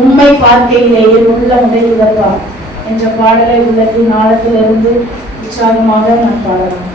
உண்மை பார்க்கையிலேயே உள்ள உடையுதப்பா என்ற பாடலை உள்ளத்தின் ஆழத்திலிருந்து உற்சாகமாக நான் பாடலாம்.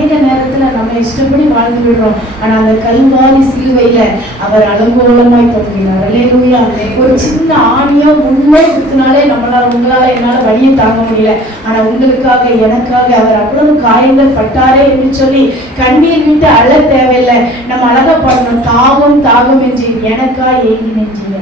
அநேக நேரத்துல நம்ம இஷ்டப்படி வாழ்ந்து விடுறோம். ஆனா அந்த கல்வாரி சிலுவையில அவர் அலங்கோலமாய் தொங்கினார். அல்லேலூயா. ஒரு சின்ன ஆணியோ முள்ளோ குத்தினாலே உங்களால என்னால வழியை தாங்க முடியல. ஆனா உங்களுக்காக எனக்காக அவர் அவ்வளவு காயங்கள் பட்டாரே என்று சொல்லி கண்ணீர் விட்டு அழ தேவையில்லை. நம்ம அழகா பாடணும், தாகம் தாகம் என்று எனக்கா ஏங்கி நின்றீங்க.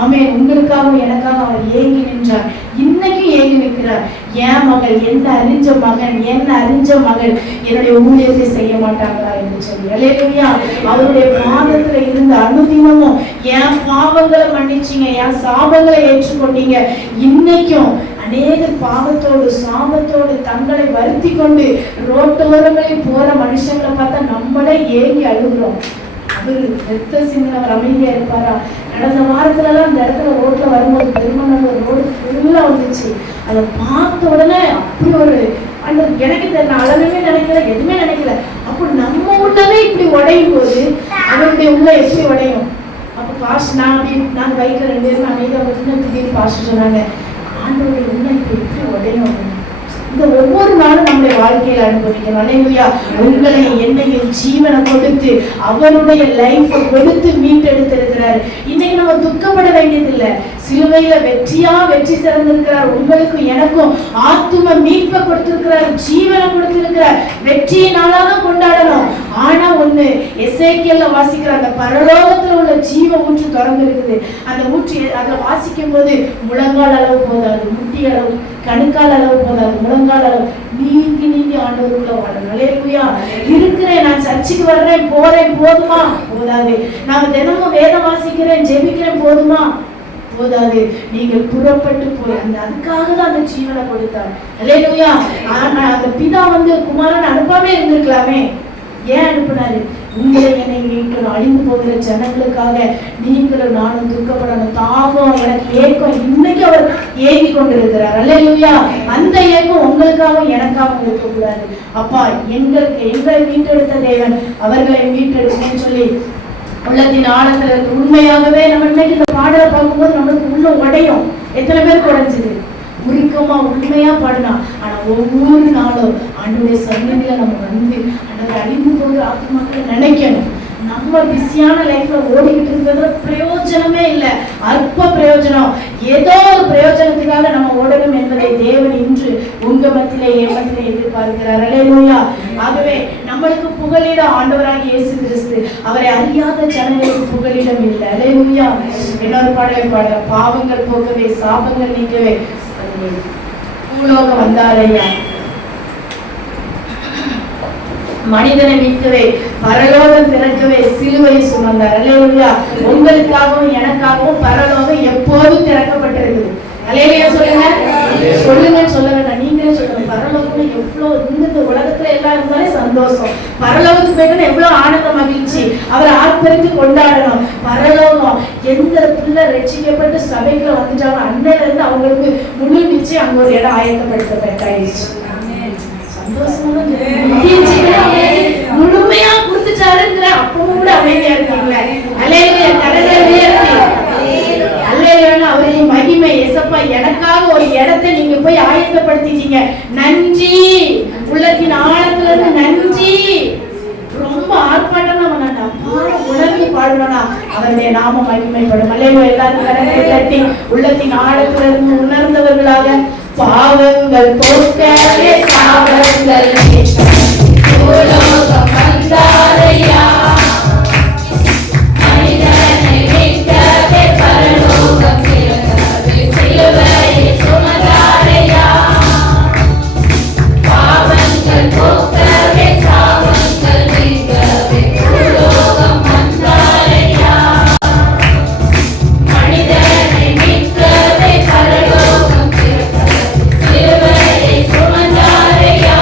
ஆமே, உங்களுக்காகவும் எனக்காக அவர் ஏங்கி நின்றார். இன்னைக்கு ஏங்கி நிற்கிறார். என் மகள், என்ன அறிஞ்ச மகன், என்ன அறிஞ்ச மகள் என்னுடைய ஊழியத்தை செய்ய மாட்டாங்களா என்று சொல்லி. அல்லேலூயா. அவருடைய பாதத்துல இருந்த அனுதினமும் என் பாவங்களை மன்னிச்சீங்க, என் சாபங்களை ஏற்றுக்கொண்டீங்க. இன்னைக்கும் அநேக பாவத்தோடு சாபத்தோடு தங்களை வருத்தி கொண்டு ரோட்டோரங்களில் போற மனுஷங்களை பார்த்தா நம்மளே ஏங்கி அழுகிறோம். அவரு ரத்த சிந்தனவர் அமைதியா இருப்பாரா? கடந்த வாரத்துல எல்லாம் அந்த இடத்துல ரோட்ல வரும்போது பெருமநல்லூர் ரோடு ஃபுல்லா வந்துச்சு. அதை பார்த்த உடனே அப்படி ஒரு எனக்கு தெரியல, அளவுமே நினைக்கல, எதுவுமே நினைக்கல. அப்போ நம்ம உள்ளவே இப்படி உடையும் போது அவருடைய உள்ள எப்படி உடையும்? அப்போ பாஸ்ட் நான் பைக்ல 2 பேரும் அமைதியா திடீர்னு பாஸ்ட் சொன்னாங்க, ஆண்டவருடைய உள்ள இப்ப எப்படி உடையும்? இந்த ஒவ்வொரு நாளும் நம்முடைய வாழ்க்கையில அனுபவிக்கணும். அல்லேலூயா. உங்களை என்னையும் ஜீவனை கொடுத்து அவருடைய லைஃப் கொடுத்து மீட்டெடுத்திருக்கிறார். இன்னைக்கு நம்ம துக்கப்பட வேண்டியதில்லை. சிலுவையில வெற்றி சிறந்திருக்கிறார். உங்களுக்கும் எனக்கும் ஆத்தும மீட்பை கொடுத்திருக்கிறார், ஜீவனை கொடுத்திருக்கிறார். வெற்றியை நாளாக கொண்டாடணும். ஆனா ஒண்ணு, எசேக்கியேல்ல வாசிக்கிற அந்த பரலோகத்துல உள்ள ஜீவ ஊற்று திறந்து இருக்குது. அந்த ஊற்று அதை வாசிக்கும் போது முழங்கால் அளவு போதாது, முட்டி அளவு, கணுக்கால் அளவு போதாது, முழங்கால் அளவு நீங்கி ஆண்டவருக்குள்ள வாழணும். அல்லேலூயா. இருக்கிறேன், நான் சர்ச்சுக்கு வர்றேன் போறேன் போதுமா? போதாது. நான் தினமும் வேதம் வாசிக்கிறேன் ஜெபிக்கிறேன் போதுமா? போதாது. நீங்கள் புறப்பட்டு போய் அதுக்காக தான் அந்த ஜீவனை கொடுத்தார். அல்லேலூயா. ஆனா அந்த பிதா குமாரன் அனுப்பாமே இருந்திருக்கலாமே. ஏன் அனுப்பினாரு? உங்களை என்னை மீட்கணும், அழிந்து போகிற ஜனங்களுக்காக நீங்களும் நானும் துக்கப்படணும். தாகம் எனக்கு ஏக்கம் இன்னைக்கு அவர் ஏங்கி கொண்டிருக்கிறார். அல்லேலூயா. அந்த ஏக்கம் உங்களுக்காகவும் எனக்காகவும் இருக்கக்கூடாது. அப்பா, எங்களை மீட்டெடுத்த தேவன் அவர்களை மீட்டெடுக்கணும்னு சொல்லி உள்ளத்தின் ஆழத்துல இருக்கு. உண்மையாகவே நம்ம இன்னைக்கு இந்த பாடலை பார்க்கும்போது நம்மளுக்கு உள்ள உடையும். எத்தனை பேருக்கு உடைஞ்சுது? உருக்கமா உண்மையா பாடினா. ஆனா ஒவ்வொரு நாளும் ஆண்டவருடைய சன்னதியில நம்ம ஆண்டவர் அழிந்து போகிற ஆத்மாக்களை நினைக்கணும். நம்ம பிஸியான லைஃப்ல ஓடிக்கிட்டு இருக்கிறது பிரயோஜனமே இல்லை, அற்ப பிரயோஜனம். ஏதோ ஒரு பிரயோஜனத்துக்காக நம்ம ஓடணும் என்பதை தேவன் இன்று உங்க மத்தியிலே என் மத்தியிலே எதிர்பார்க்கிறார். அல்லேலூயா. ஆகவே நம்மளுக்கு புகலிடம் ஆண்டவராகிய இயேசு கிறிஸ்து. அவரை அறியாத ஜனங்களுக்கு புகலிடம் இல்லை. அல்லேலூயா. இன்னொரு பாடலை பாட, பாவங்கள் போக்கவே சாபங்கள் நீக்கவே பூலோகம் வந்தாரையா, மனிதனை மீட்கவே பரலோகம் திறக்கவே சிலுவை சுமந்தார். அல்லேலூயா. உங்களுக்காகவும் எனக்காகவும் பரலோகம் எப்போதும் திறக்கப்பட்டிருக்குது. அல்லேலூயா. சொல்லுங்க சொல்லுங்க. நீங்களே சொல்லுங்க. பரலோகம் எவ்வளவு இந்த உலகத்துல எல்லாம் இருந்தாலே சந்தோஷம். பரலோகத்துக்கு போயிட்டு எவ்வளவு ஆனந்த மகிழ்ச்சி. அவரை ஆர்ப்பரித்து கொண்டாடணும். பரலோகம் எந்த பிள்ளை ரட்சிக்கப்பட்டு சபைக்குள்ள வந்துட்டாங்க அன்னையில இருந்து அவங்களுக்கு முழு நிச்சயம் அங்க ஒரு இடம் ஆயத்தப்படுத்தப்பட்டாயிடுச்சு. முழுமையா கொடுத்துட்டாருங்கிற அப்பவும் கூட அமைதியா இருக்கீங்களா? அல்லேலூயா. கரங்களை உயர்த்தி அல்லேலூயா. அவருடைய மகிமை. எசப்பா, எனக்காக ஒரு இடத்தை நீங்க போய் ஆயத்தப்படுத்திட்டீங்க, நன்றி. உள்ளத்தின் ஆழத்துல இருந்து நன்றி. ரொம்ப ஆர்ப்பாட்டம் உணர்ந்து பாடணும்னா அவருடைய நாம மகிமைப்படும். அல்லேலூயா. எல்லாரும் கரங்களை தட்டி உள்ளத்தின் ஆழத்துல இருந்து உணர்ந்தவர்களாக, பாவங்கள் போக்கவே சாபங்கள் பூலோகம் வந்தாரையா, மனிதனை மீட்கவே பரலோகம் திறக்கவே சிலுவையை சுமந்தாரையா, பாவங்கள் போக்கவே சாபங்கள் நீக்கவே பூலோகம் வந்தாரையா, மனிதனை மீட்கவே பரலோகம் திறக்கவே சிலுவையை சுமந்தாரையா,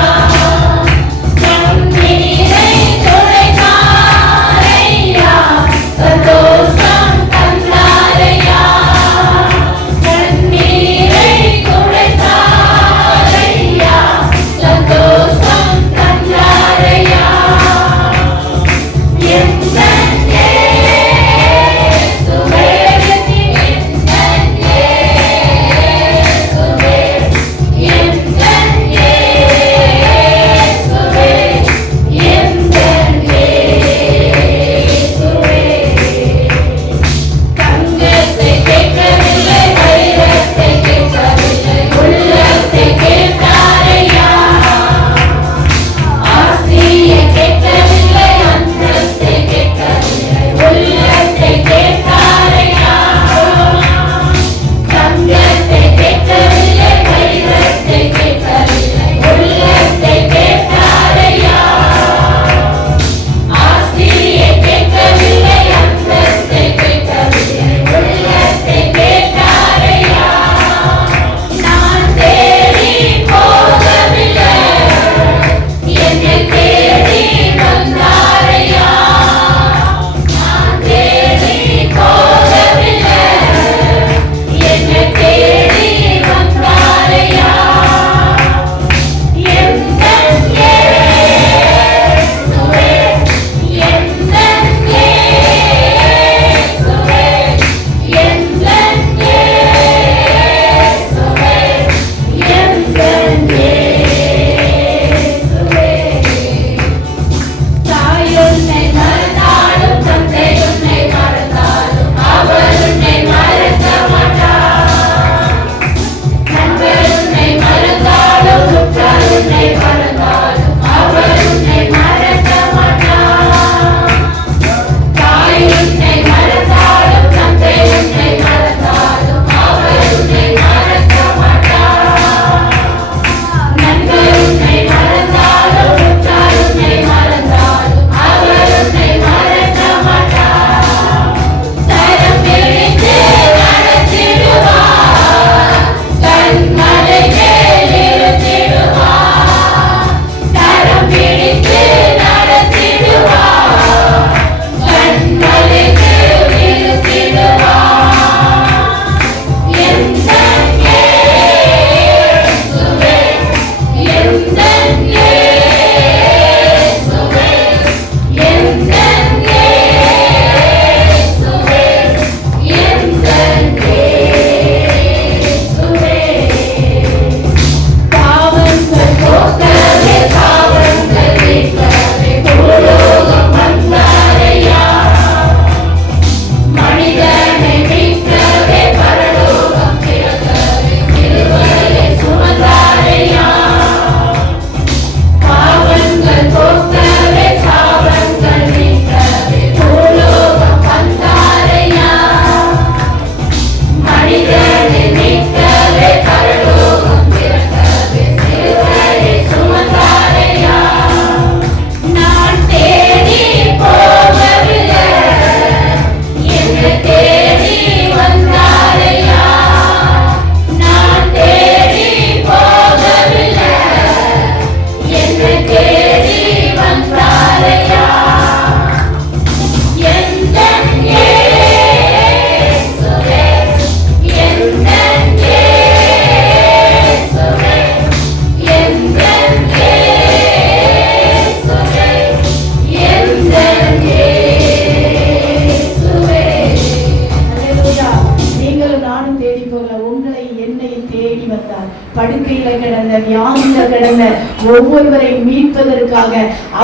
கடந்த ஒவ்வொருவரை மீட்பதற்காக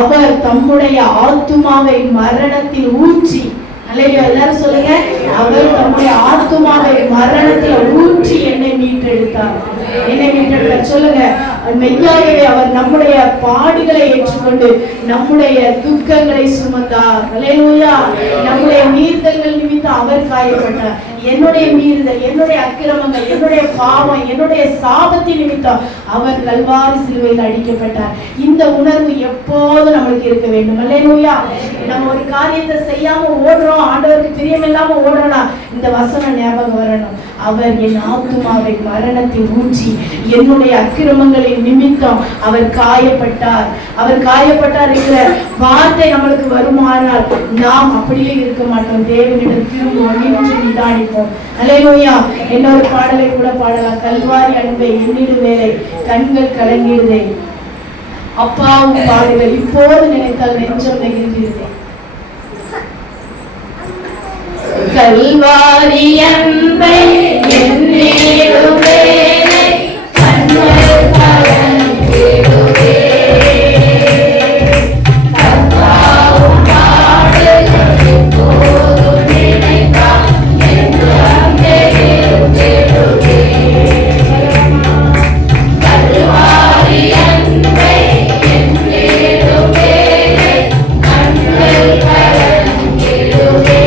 அவர் தம்முடைய ஆத்துமாவை மரணத்தில் ஊற்றி, எல்லாரும் சொல்லுங்க, அவர் தம்முடைய ஆத்துமாவை மரணத்துல ஊற்றி என்னை மீட்டெடுத்தார். சொல்லுங்க, மெய்யாகவே அவர் நம்முடைய பாடுகளை ஏற்றுக்கொண்டு நம்முடைய துக்கங்களை சுமந்தார். அல்லேலூயா. நம்முடைய மீறுதல்கள் நிமித்தம் அவர் காயப்பட்டார். என்னுடைய மீறுதல், என்னுடைய அக்கிரமங்கள், என்னுடைய பாவம், என்னுடைய சாபத்தின் நிமித்தம் அவர் கல்வாரி சிலுவையில் அடிக்கப்பட்டார். இந்த உணர்வு எப்போது நம்மளுக்கு இருக்க வேண்டும். அல்லேலூயா. நம்ம ஒரு காரியத்தை செய்யாம ஓடுறோம், ஆண்டவருக்கு பிரியமில்லாம ஓடுறோம்னா இந்த வசனம் ஞாபகம் வரணும். அவர் என் ஆத்துமாவை மரணத்தில் ஊற்றி என்னுடைய அக்கிரமங்களின் நிமித்தம் அவர் காயப்பட்டார். அவர் காயப்பட்டார் என்கிற வார்த்தை நம்மளுக்கு வருமானால் நாம் அப்படியே இருக்க மாட்டோம். தேவனிடம் திரும்புவோம், நின்று நிதானிப்போம். அல்லேலூயா. இன்னொரு பாடலை கூட பாடலாம். கல்வாரி அன்பை எண்ணிடு வேலை கண்கள் கலங்கிடுதே, அப்பாவும் பாடுகள் இப்போது நினைத்தால் நெஞ்சம் நெகிழ்கிறது. கல்வாரி அன்பை எண்ணிடு வேலை கண்கள் கலங்கிடுதே, அப்பாவும் பாடுகள் இப்போது நினைத்தால் நெஞ்சம் நெகிழ்கிறது. கல்வாரி அன்பை எண்ணிடு வேலை கண்கள் கலங்கிடுதே,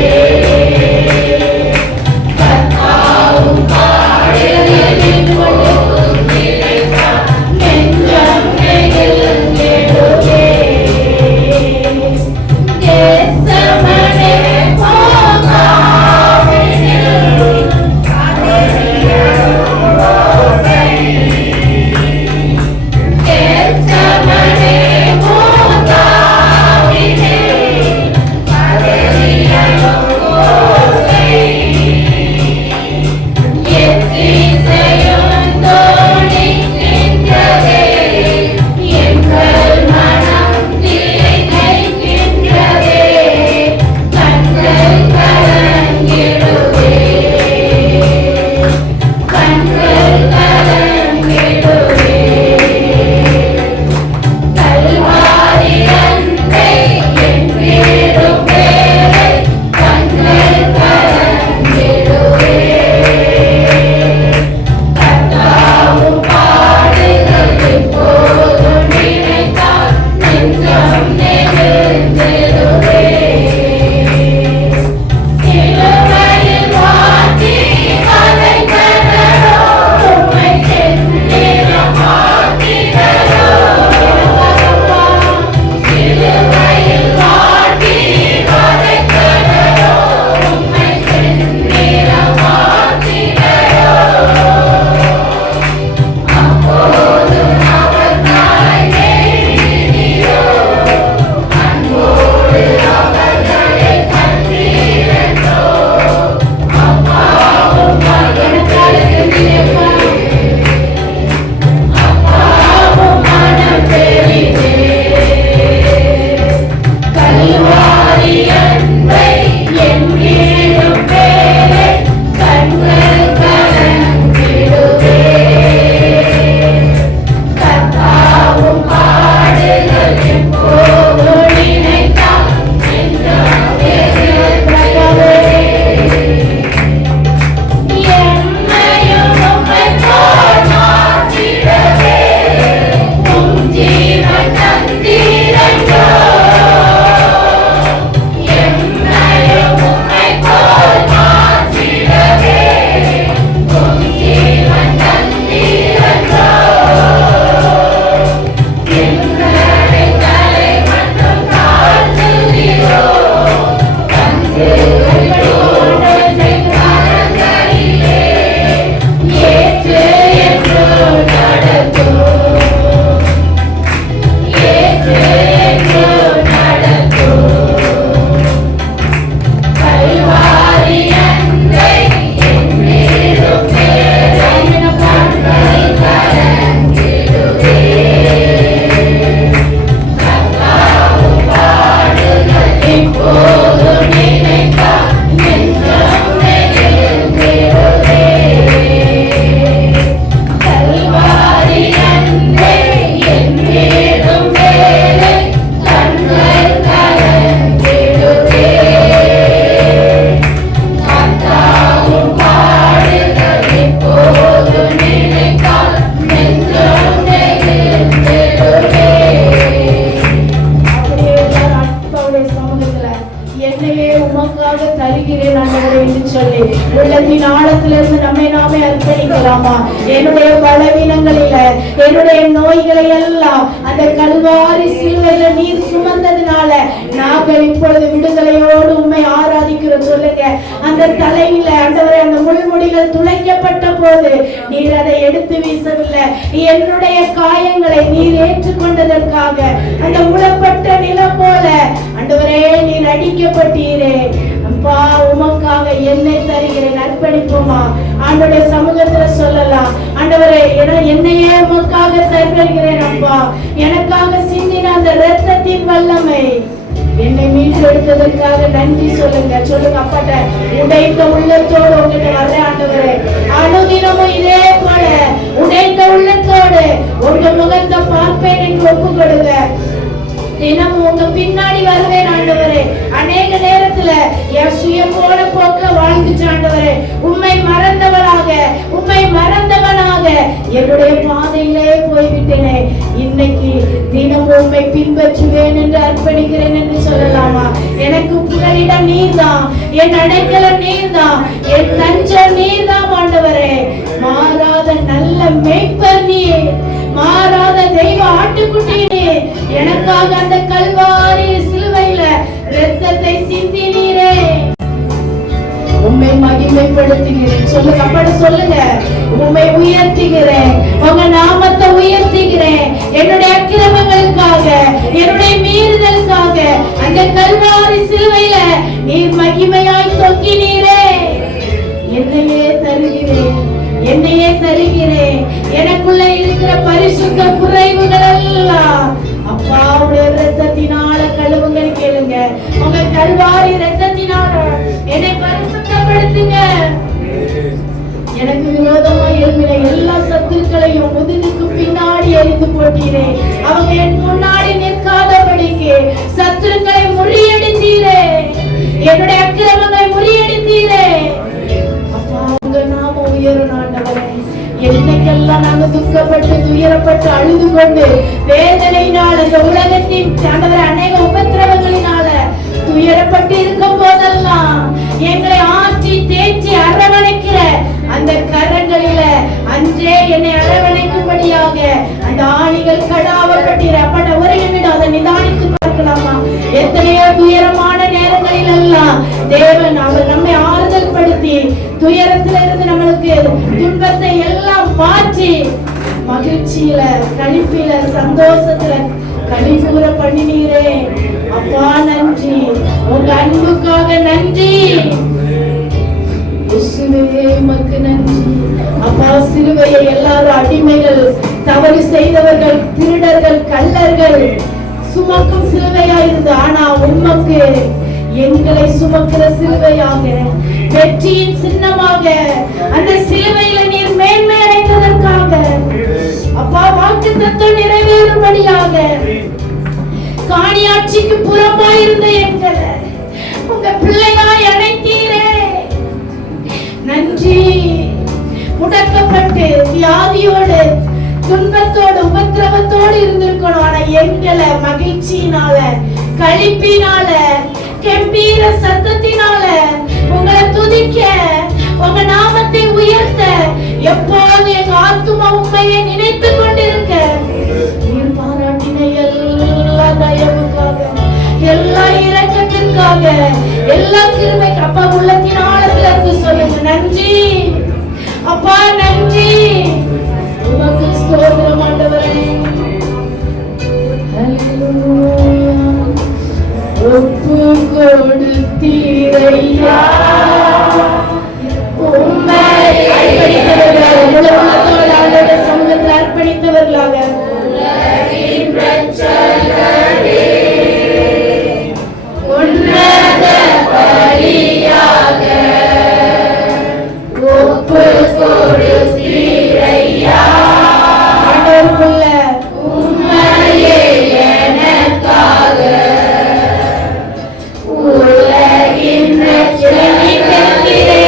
உமக்காக தருகிறேன் ஆண்டவரே என்று சொல்லி உள்ளத்தின் ஆழத்திலிருந்து நம்மை நாமே அர்ப்பணிக்கலாமா? என்னுடைய பலவீனங்களில, என்னுடைய நோய்களை எல்லாம் அந்த கல்வாரி சிலுவையில நீர் சுமந்ததுனால நாங்கள் இப்பொழுது விடுதலையோடு உண்மை ஆராதிக்கிறோம். சொல்லுங்க, அந்த தலையில ஆண்டவரே அந்த முள்முடிகள் துளைக்கப்பட்ட போது நீர் அதை எடுத்து வீசவில்லை. என்னுடைய காயங்களை நீர் ஏற்றுக்கொண்டதற்காக அந்த உளப்பட்ட நிலம் போல ஆண்டவரே நீர் அடிக்கப்பட்டீரே. அப்பா, உமக்காக என்னை தருகிறேன், அர்ப்பணிப்போமா? ஆண்டவருடைய சமூகத்துல சொல்லலாம், ஆண்டவரே என்னையே உமக்காக தருகிறேன். அப்பா, எனக்காக சிந்தின அந்த இரத்தத்தின் வல்லமை என்னை மீட்டெடுத்ததற்காக நன்றி சொல்லுங்க. சொல்லுங்க, அப்பாட்ட உடைந்த உள்ளத்தோடு உங்ககிட்ட வர்ற ஆண்டவரே, அனுதினமும் இதே போல உடைந்த உள்ளத்தோடு உங்க முகத்தை பார்ப்பேன் என்று ஒப்பு கொடுங்க. தினமும் உங்க பின்னாடி வருவேன் ஆண்டவரே. அநேக நேரத்துல என் சுயம் போன போக்க வாழ்ந்துச்சு ஆண்டவரே. உம்மை மறந்தவனாக என்னுடைய பாதையிலே போய்விட்டேனே. இன்னைக்கு தினமும் உம்மை பின்பற்றுவேன் என்று அர்ப்பணிக்கிறேன் என்று சொல்லலாமா? எனக்கு புகலிடம் நீர்தான், என் அடைக்கலம் நீர்தான், என் தஞ்சம் நீர்தான் ஆண்டவரே. மாறாத நல்ல மேய்ப்பர் நீர், மாறாத தெய்வ ஆட்டுக்குட்டியே, எனக்காக அந்த கல்வாரி சிலுவையில இரத்தத்தை சிந்தினீரே. உம்மை மகிமைப்படுத்துகிறேன். சொல்லுங்க, அப்படி சொல்லுங்க. உம்மை உயர்த்துகிறேன், உங்க நாமத்தை உயர்த்துகிறேன். என்னுடைய அக்கிரமங்களுக்காக, என்னுடைய மீறுதலுக்காக அந்த கல்வாரி சிலுவையில நீர் மகிமையாய் தொங்கினீரே. என்னையே தருகிறேன். எனக்குள்ள இருக்கிற பரிசுத்த குறைவுகள் எல்லாம் அப்பாவுடைய இரத்தத்தினால கழுவுங்கள். கேளுங்க, உங்க கல்வாரி இரத்தத்தினால என்னை பரிசுத்தப்படுத்துங்க. எனக்கு விரோதமா எழுப்பின எல்லா சத்துருக்களையும் முதுகுக்கு பின்னாடி எரிந்து போட்டீரே. அவங்க என் முன்னாடி நிற்காதபடிக்கு சத்துருக்களை முறியடித்தீரே, என்னுடைய அக்கிரமங்களை முறியடித்தீரே. அப்பா, உங்க நாம உயரும் ஆண்டவரே. என்னைக்கெல்லாம் நாங்க துக்கப்பட்டு துயரப்பட்டு அழுது கொண்டு வேதனையினால் இந்த உலகத்தின் ஆண்டவரே அநேக உபத்திரவங்களினால துயரப்பட்டு இருக்கும் போதெல்லாம் எங்களை ஆற்றி தேய்ச்சி அரவணைக்கிற அந்த கரங்களில அன்றே என்னை அரவணைக்கும்படியாக அந்த ஆணிகள் கடாவப்பட்டீர. அப்பட ஒரே நிமிடம் அதை நிதானித்து பார்க்கலாமா? எத்தனையோ துயரமான நேரங்களில் எல்லாம் தேவன் அவர் நம்மை ஆறுதல் படுத்தி துயரத்திலிருந்து நம்மளுக்கு துன்பத்தை எல்லாம் மாற்றி மகிழ்ச்சியில, கழிப்பில, சந்தோஷத்துல கழிவுற பண்ணினீரே. அப்பா நன்றி, உங்க அன்புக்காக நன்றி. உமக்கு நன்றி அப்பா. சிலுவையை எல்லாரும் அடிமைகள், தவறு செய்தவர்கள், திருடர்கள், கள்ளர்கள் சுமக்கும் சிலுவையா இருந்து, ஆனா உமக்கு எங்களை சுமக்கிற சிலுவையாக, வெற்றியின் சின்னமாக அந்த சிலுவையில நீர் மேன்மை அடைந்ததற்காக அப்பா, வாக்குத்தத்தம் நிறைவேறும்படியாக காணியாட்சிக்கு புறம்பாயிருந்த எங்களை உங்க பிள்ளையாய் அழைத்தீரே. நன்றி. முடக்கப்பட்டு வியாதியோடு, துன்பத்தோடு, உபத்திரவத்தோடு இருந்திருக்கணும். ஆனா எங்களை மகிழ்ச்சியினால, களிப்பினால, கம்பீர சத்தத்தினால உங்களை துதிக்க, உங்க நாமத்தை உயர்த்த எப்போது எங்க ஆத்துமா உண்மையை நினைத்து கொண்டிருக்க நீர் பாராட்டின எல்லா தயவுக்காக, எல்லா இரக்கத்திற்காக, எல்லா கிருபைக்கு அப்பா உள்ளத்தின் ஆழத்துல இருந்து சொல்லுங்க நன்றி அப்பா, நன்றி. உமக்கு ஸ்தோத்திரம் ஆண்டவரே. ஹல்லேலூயா. ஒப்பு கொடுத்தீரையா உம்மை அர்ப்பணித்தவர்களாக, உலகத்தோடு ஆண்டவருடைய சமூகத்தில் அர்ப்பணித்தவர்களாக உன்னத பலியாக ஒப்பு கொடுத்தீரையா. ஆண்டவருக்குள்ள உம்மையே எனக்காக உலகின் ரட்சகனே பெற்றீரே.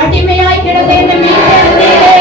அடிமையாய் கிடந்த என்னை மீட்டெடுத்தீரே.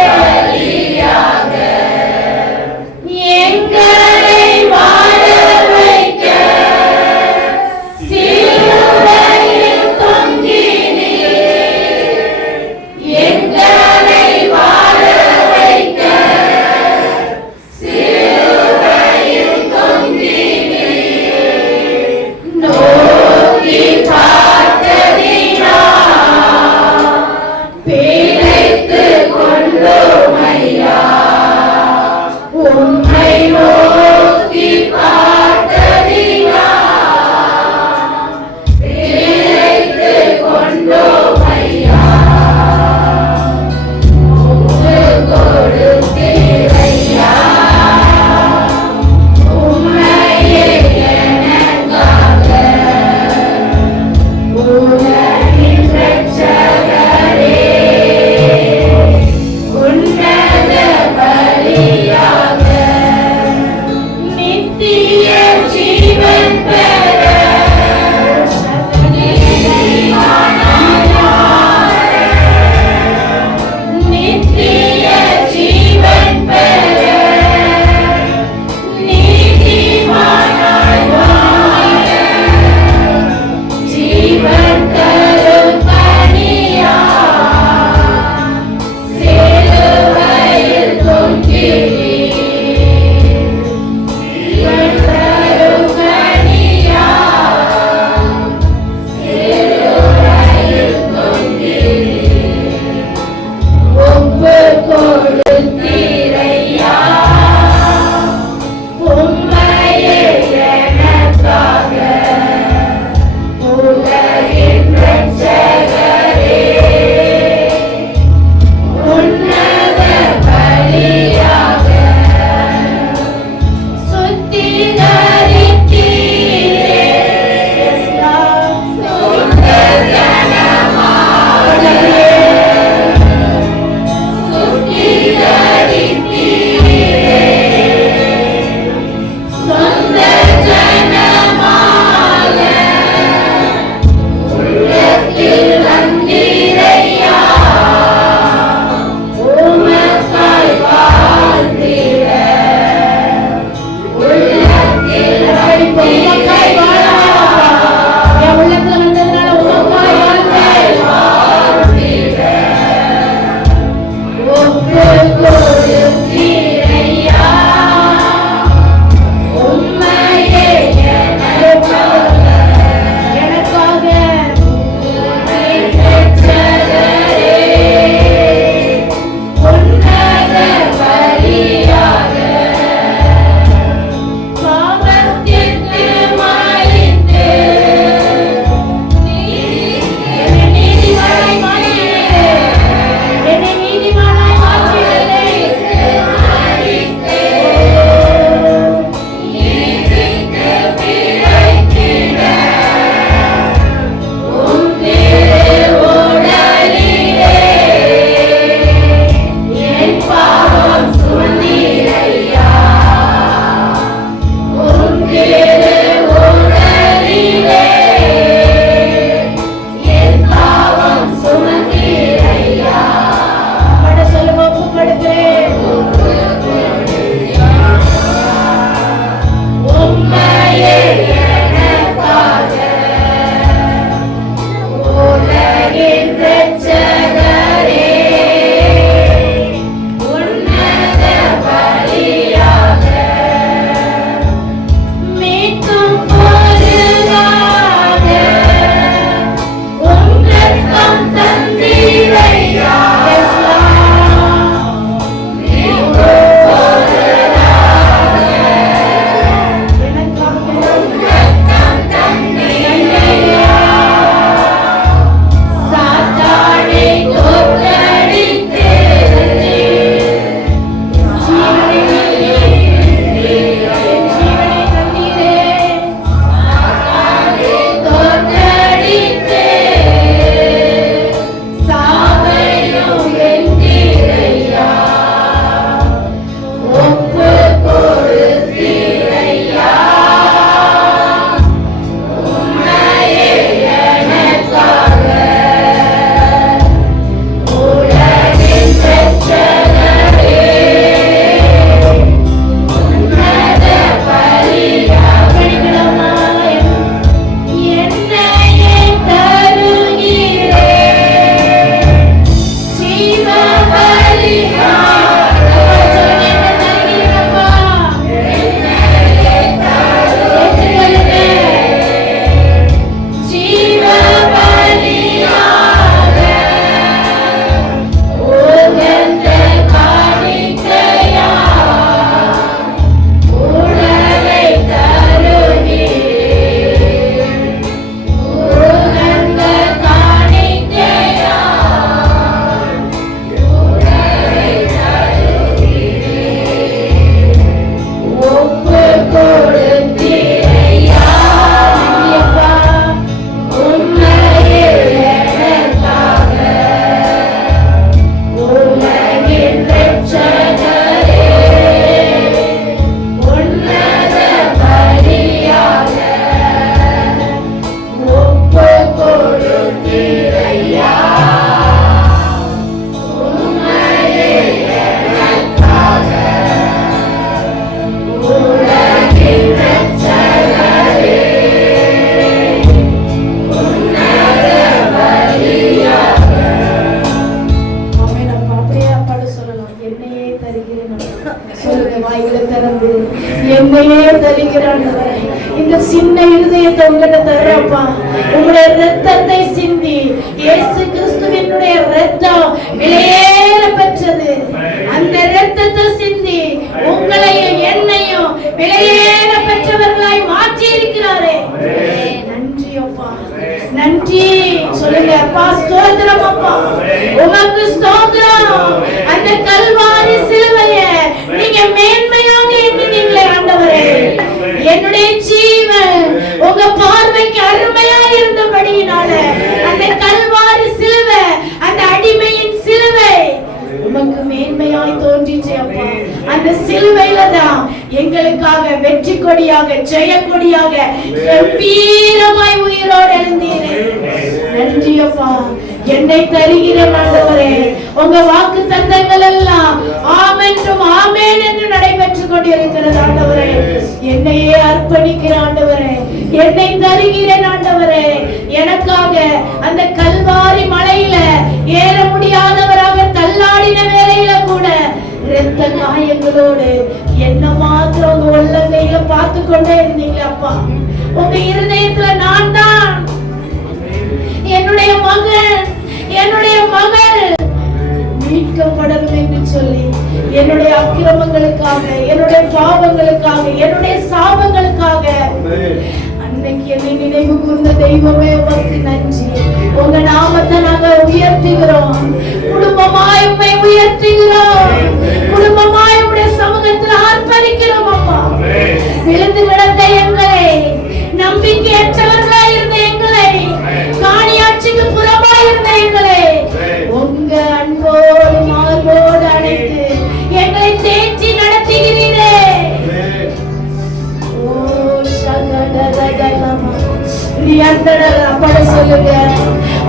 சின்ன இருதயத்தை உங்ககிட்ட தர்றப்பா. உங்களுடைய ரத்தத்தை சிந்தி, இயேசு கிறிஸ்துவினுடைய ரத்தம் விலையேற பெற்றது. அந்த ரத்தத்தை சிந்தி உங்களையும் என்னையும் விலையேற பெற்றவர்களாய் மாற்றி இருக்கிறாரே. நன்றி அப்பா, நன்றி சொல்லுங்க அப்பா. ஸ்தோத்திரம் அப்பா, உமக்கு ஸ்தோத்திரம். அந்த கல்வாரி சிலுவையை நீங்க மேன்மையாக எண்ணினீங்களே ஆண்டவரே. என்னுடைய ஜீவன் உங்க பார்வைக்கு அருமையா இருந்தபடியினால அந்த கல்வாரி சிலுவை, அந்த அடிமையின் சிலுவை உமக்கு மேன்மையாய் தோன்றிச்சே அப்பா. அந்த சிலுவையில தான் எங்களுக்காக வெற்றி கொடியாக, ஜெய கொடியாக கம்பீரமாய் உயிரோடு எழுந்தீரே. நன்றி அப்பா. என்னை தருகிற ஆண்டவரே, உங்க வாக்கு தத்தங்கள் எல்லாம் ஆமென்றும் ஆமென் என்று நடைபெற்றுக் கொண்டிருக்கிறது ஆண்டவரே. என்னையே அர்ப்பணிக்கிற ஆண்டவரே, என்னை தருகிறேன் ஆண்டவரே. எனக்காக அந்த கல்வாரி மலையில ஏற முடியாதவராக தள்ளாடின வேளையில கூட இரத்த காயங்களோடு என்ன மாத்திரம் உங்க உள்ளங்கையில பார்த்து கொண்டே இருந்தீங்க அப்பா. உங்க இருதயத்துல நான் தான் என்னுடைய மகன், என்னுடைய மகள் மீட்கப்படணும் என்று சொல்லி என்னுடைய அக்கிரமங்களுக்காக, என்னுடைய பாவங்களுக்காக, என்னுடைய சாபங்களுக்காக அன்னைக்கு என்னை நினைவு கூர்ந்த தெய்வமே உமக்கு நன்றி. உங்க நாமத்தை நாங்க உயர்த்துகிறோம். குடும்பமாய் உம்மை உயர்த்துகிறோம். குடும்பமாய் உம்முடைய சமூகத்தில் ஆர்ப்பரிக்கிறோம் அப்பா. விழுந்து கிடந்த எங்களை, நம்பிக்கையற்றவர்களாய் இருந்த எங்களை, காணியாட்சிக்கு புறமாய் இருந்த எங்களை உங்க அன்போடு மார்போடு அழைத்து எங்களை தேற்றி நடத்துகிறீரே. அப்படி சொல்லுங்க.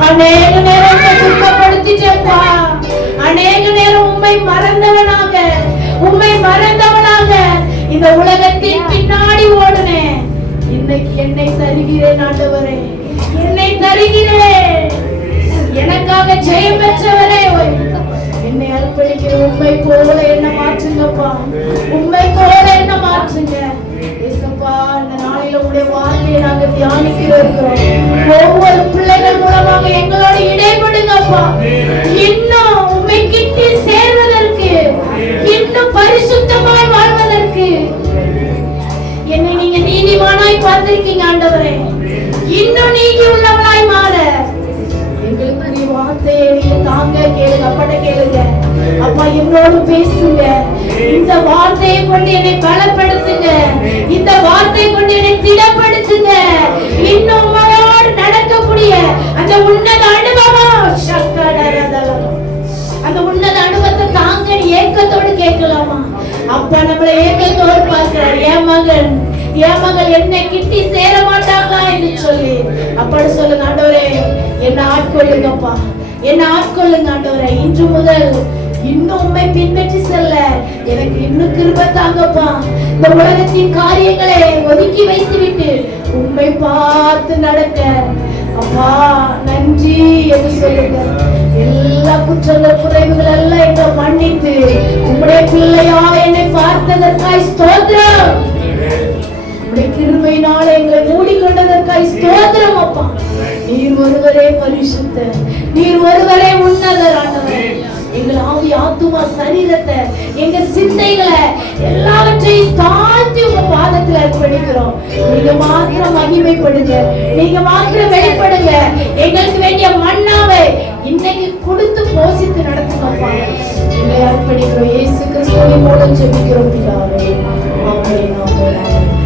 அநேக நேரம் துக்கப்படுத்திட்டேப்பா. அநேக நேரம் உம்மை மறந்தவனாக, உம்மை மறந்தவனாக இந்த உலகத்தின் பின்னாடி ஓடுனேன். இன்னைக்கு என்னை தருகிறேன் ஆண்டவரே, என்னை தருகிறேன். எனக்காக ஜெயம் பெற்றவரே, என்னை அர்ப்பணிக்கிற உம்மை போல என்ன மாற்றுங்கப்பா. உம்மை போல என்ன மாற்றுங்க ஏசப்பா. இந்த நாளில உடைய வார்த்தையை நாங்க தியானிக்க இருக்கிறோம். ஒவ்வொரு பிள்ளைகள் மூலமாக எங்களோட இடைபடுங்கப்பா. இன்னும் உம்மை கிட்டி சேர்வதற்கு, இன்னும் பரிசுத்தமாய் வாழ்வதற்கு என்னை நீங்க நீதிமானாய் பார்த்திருக்கீங்க ஆண்டவரே. இன்னும் நீதி உள்ளவனாய் மாற எங்களுக்கு வார்த்தையை நீங்க தாங்க. கேளுங்க அப்பட, கேளுங்க அப்பா. என்னோடு பேசுங்க. இந்த வார்த்தையை கொண்டு என்னை பலப்படுத்துங்க. இந்த வார்த்தையை கொண்டு என்னை திடப்படுத்துங்க. இன்னும் உங்களோடு நடக்கக்கூடிய அந்த உன்னத அனுபவம், அந்த உன்னத அனுபவத்தை தாங்க ஏக்கத்தோடு கேட்கலாமா? அப்பா நம்மளை ஏக்கத்தோடு பார்க்கிறார். என் மகன், என் மகள் என்னை கிட்டி சேர மாட்டாங்களா என்று சொல்லி அப்படி சொல்லுங்க ஆண்டவரே. என்ன ஆட்கொள்ளுங்கப்பா, என்ன ஆட்கொள்ளுங்க ஆண்டவரே. இன்று முதல் இன்னும் உம்மை பின்பற்றி செல்ல எனக்கு இன்னும் கிருபை தாங்கப்பா. இந்த உலகத்தின் காரியங்களை ஒதுக்கி வைத்து விட்டு உம்மை பார்த்து நடக்க அப்பா நன்றி என்று சொல்லுங்க. எல்லா குற்றங்கள், குறைவுகள் எல்லாம் எங்களை மன்னித்து உம்முடைய பிள்ளையா என்னை பார்த்ததற்காய் ஸ்தோத்திரம். உம்முடைய கிருபையினால எங்களை மூடிக்கொண்டதற்காய் ஸ்தோத்திரம் அப்பா. நீர் ஒருவரே பரிசுத்த, நீர் ஒருவரே உன்னதர் ஆண்டவரே. எங்கள் ஆவி, ஆத்துமா, சரீரத்தை, எங்க சிந்தைகளை எல்லாவற்றையும் தாழ்த்தி உங்க பாதத்தில் அர்ப்பணிக்கிறோம். நீங்க மாத்திரம் மகிமைப்படுங்க, நீங்க மாத்திரம் வெளிப்படுங்க. எங்களுக்கு வேண்டிய மன்னாவை இன்னைக்கு கொடுத்து போசித்து நடத்துங்கப்பா. எங்களை அர்ப்பணிக்கிறோம். இயேசு கிறிஸ்துவின் மூலம் ஜெபிக்கிறோம் பிதாவே. ஆமென், ஆமென்.